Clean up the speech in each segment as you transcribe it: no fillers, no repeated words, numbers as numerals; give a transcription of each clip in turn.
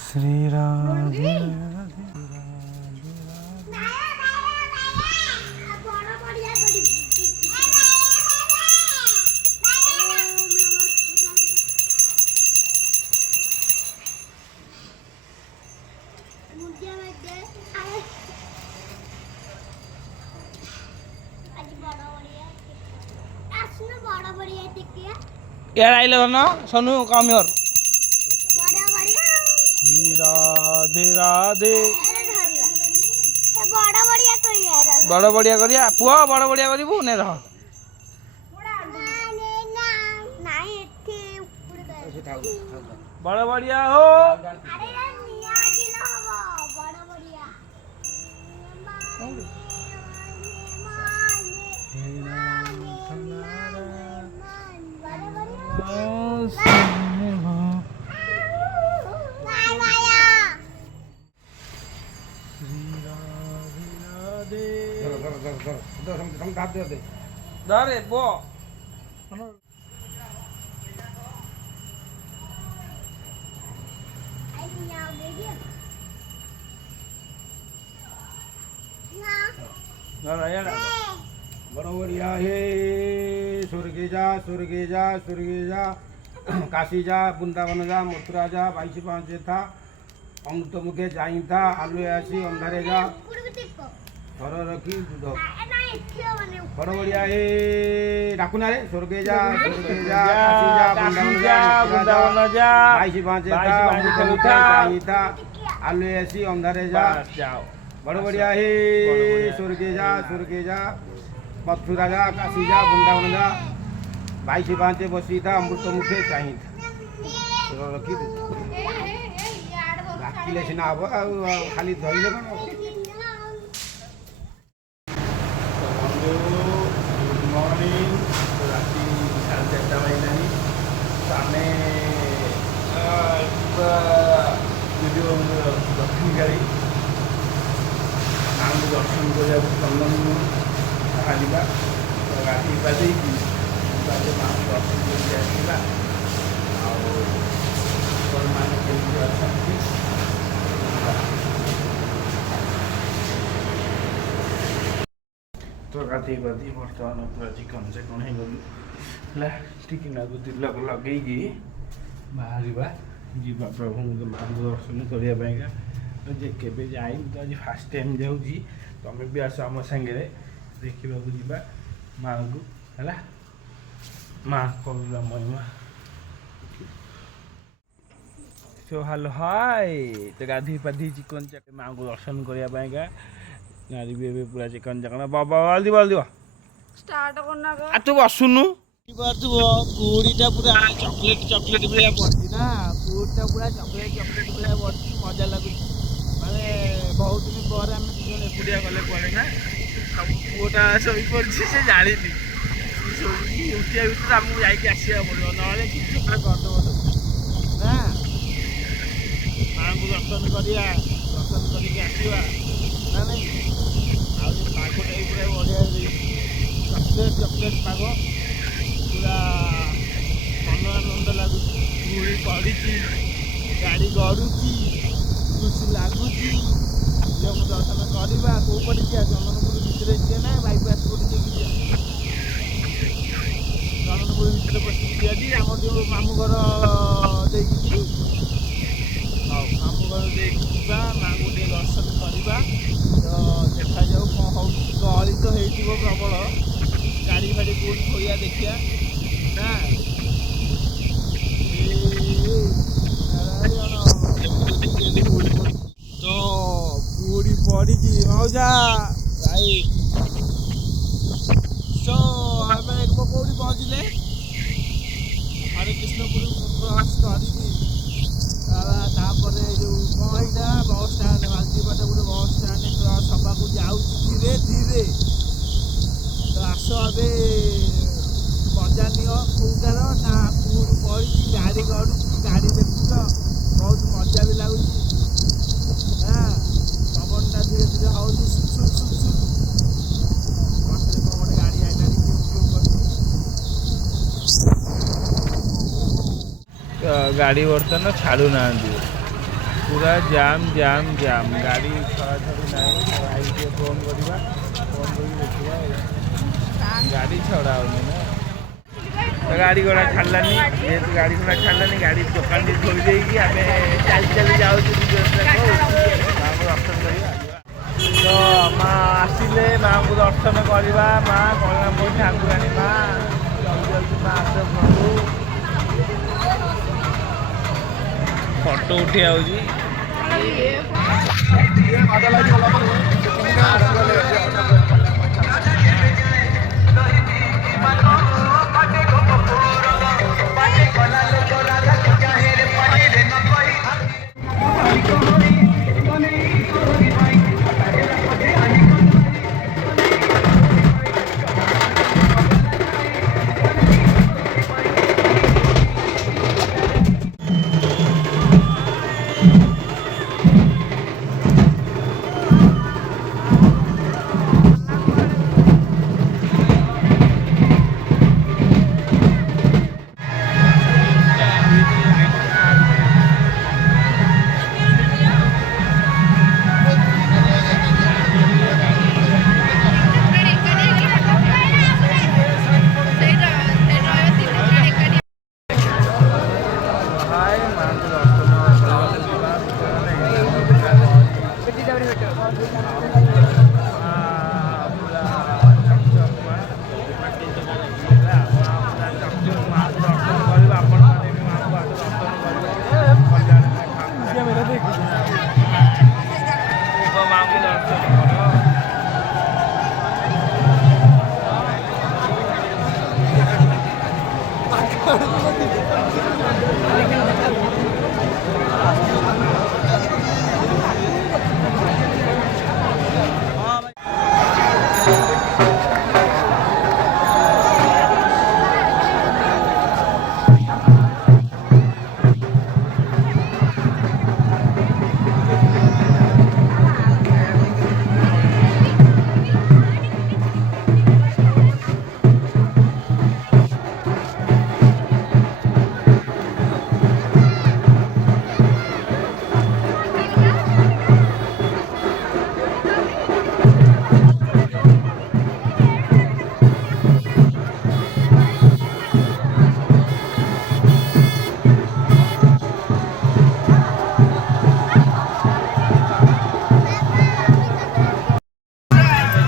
श्री राधे यार आइल ना Sonu come your Radhe Radhe बड़ बढ़िया करिया पुआ बड़ बढ़िया करू ने रह बड़ बढ़िया हो Dari bo. बड़ोबरिया हे स्वर्गे जा स्वर्गे जा स्वर्गे जा काशी जा वृंदावन जा मथुरा जा 22 था अमृत मुखे जाई था आलू आसी अंधारे जा घर रखी दूध बड़ोबरिया हे डाकुना रे स्वर्गे जा काशी जा वृंदावन जा 22 था अमृत मुखे जाई था आलू आसी अंधारे जा बड़ोबरिया हे स्वर्गे जा मथुरा जा काशी जा वृंदावन जा 22 बसी था अमृत मुखे चाहिए था रखी डाकिले सीना हम खाली धरले कौन गुड मॉर्निंग राति 4:30 बजला आम वीडियो दक्षिण गाड़ी आम दर्शन करा चंदन बाहर गाधी पादी माँ दर्शन कर तो गाधी पादी बर्तमान पूरा चिकन चिकन हो गलु है टिकनाक तिलक लगे बाहर जीवा प्रभु माँ दर्शन करने जे केबे जाई तो आज फास्ट टाइम जाऊँगी तुम भी आस आम सांगे देखा जा माँ को है माँ करुला महिमा सो हेलो हाय तो गाधी पाधी चिकन माँ को दर्शन करने गाड़ी भी पूरा चिकन चकन बाबा बल्दी बल्दी स्टार्ट करना आ तू बसुनु पूरीटा पूरा चॉकलेट चॉकलेट भाया पड़ी ना पूरीटा पूरा चॉकलेट चॉकलेट भाया पड़ी मजा लगुच माने बहुत दिन पर आम तीन एकुटिया गले पड़े ना सब पुओटा शोई पड़ी से जानी उठिया भर आमको जाकि आसवा पड़ो ना किसी करदेव ना माँ को दर्शन करा दर्शन करके आसवा ना नहीं पागटा पूरा बढ़िया चॉकलेट चॉकलेट पाग पूरा मन आनंद लगुच पड़ी गाड़ी गड़ुची खुशी लगुच दर्शन करवा कौ पटे जा चंदनपुर भितर जी ना बाईपास पटे चंदनपुर भितर पशिक जी आम जो मामू घर देखी मामू घर देखा माँ को दर्शन करवा तो देखा जाऊ कौन हो गहली तो हो प्रबल गाड़ी फाड़ी कौन खोया देखिया ना तो पूरी पड़ी मौजा भाई तो आम एक कौटी पहुँचले हरे कृष्णपुर क्रॉस कर जो कहीटा बस स्टाण्ड बाल्टीपटे गोटे बस स्टाण्ड क्रॉस हवा जाऊ धीरे धीरे तो आस ए मजा नियो कौटार ना पूरी पड़ी गाड़ी गड़ुची गाड़ी देखुच बहुत मजा भी लगुच पवनटा धीरे धीरे हो पछे कौन गोटे गाड़ी आईलानी क्यों क्यों कर ଗାଡ଼ି ବର୍ତ୍ତମାନ ଛାଡ଼ୁନାହାନ୍ତି ପୁରା ଜାମ୍ ଜାମ୍ ଜାମ୍ ଗାଡ଼ି ଛଡ଼ାଛଡ଼ି ନାହିଁ ଭାଇ ଟିକେ ଫୋନ୍ କରିବା ଫୋନ୍ କରିକି ଦେଖିବା ଗାଡ଼ି ଛଡ଼ା ହେଉନି ନା ଗାଡ଼ି ଘୋଡ଼ା ଛାଡ଼ିଲାନି ଯେହେତୁ ଗାଡ଼ି ଘୋଡ଼ା ଛାଡ଼ିଲାନି ଗାଡ଼ି ଦୋକାନରେ ଥୋଇ ଦେଇକି ଆମେ ଚାଲି ଚାଲି ଯାଉଛୁ ମାଆଙ୍କୁ ଦର୍ଶନ କରିବା ତ ମା ଆସିଲେ ମାଆଙ୍କୁ ଦର୍ଶନ କରିବା ମା କଳନାପୁର ଠାକୁରାଣୀ ମା ଜଲ୍ଦି ଜଲ୍ଦି ମା ଆସ ପ୍ରଭୁ ଫଟୋ ଉଠିଆ ହେଉଛି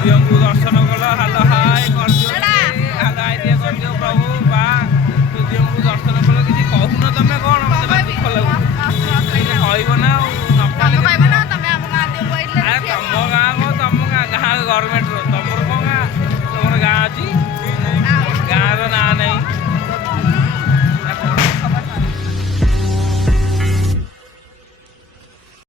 ଝିଅଙ୍କୁ ଦର୍ଶନ କଲ ହାଲୋ ହାଇ କରିଦିଅ ହାଲୋ ହାଇ ଟିକେ କରିଦିଅ ପ୍ରଭୁ ବା ତୁ ଝିଅଙ୍କୁ ଦର୍ଶନ କଲ କିଛି କହୁନ ତମେ କ'ଣ ମତେ ଦୁଃଖ ଲାଗୁଛି ଟିକେ କହିବ ନା ଆଉ ତମ ଗାଁ କ'ଣ ତମ ଗାଁ ଗାଁ ଗଭର୍ଣ୍ଣମେଣ୍ଟ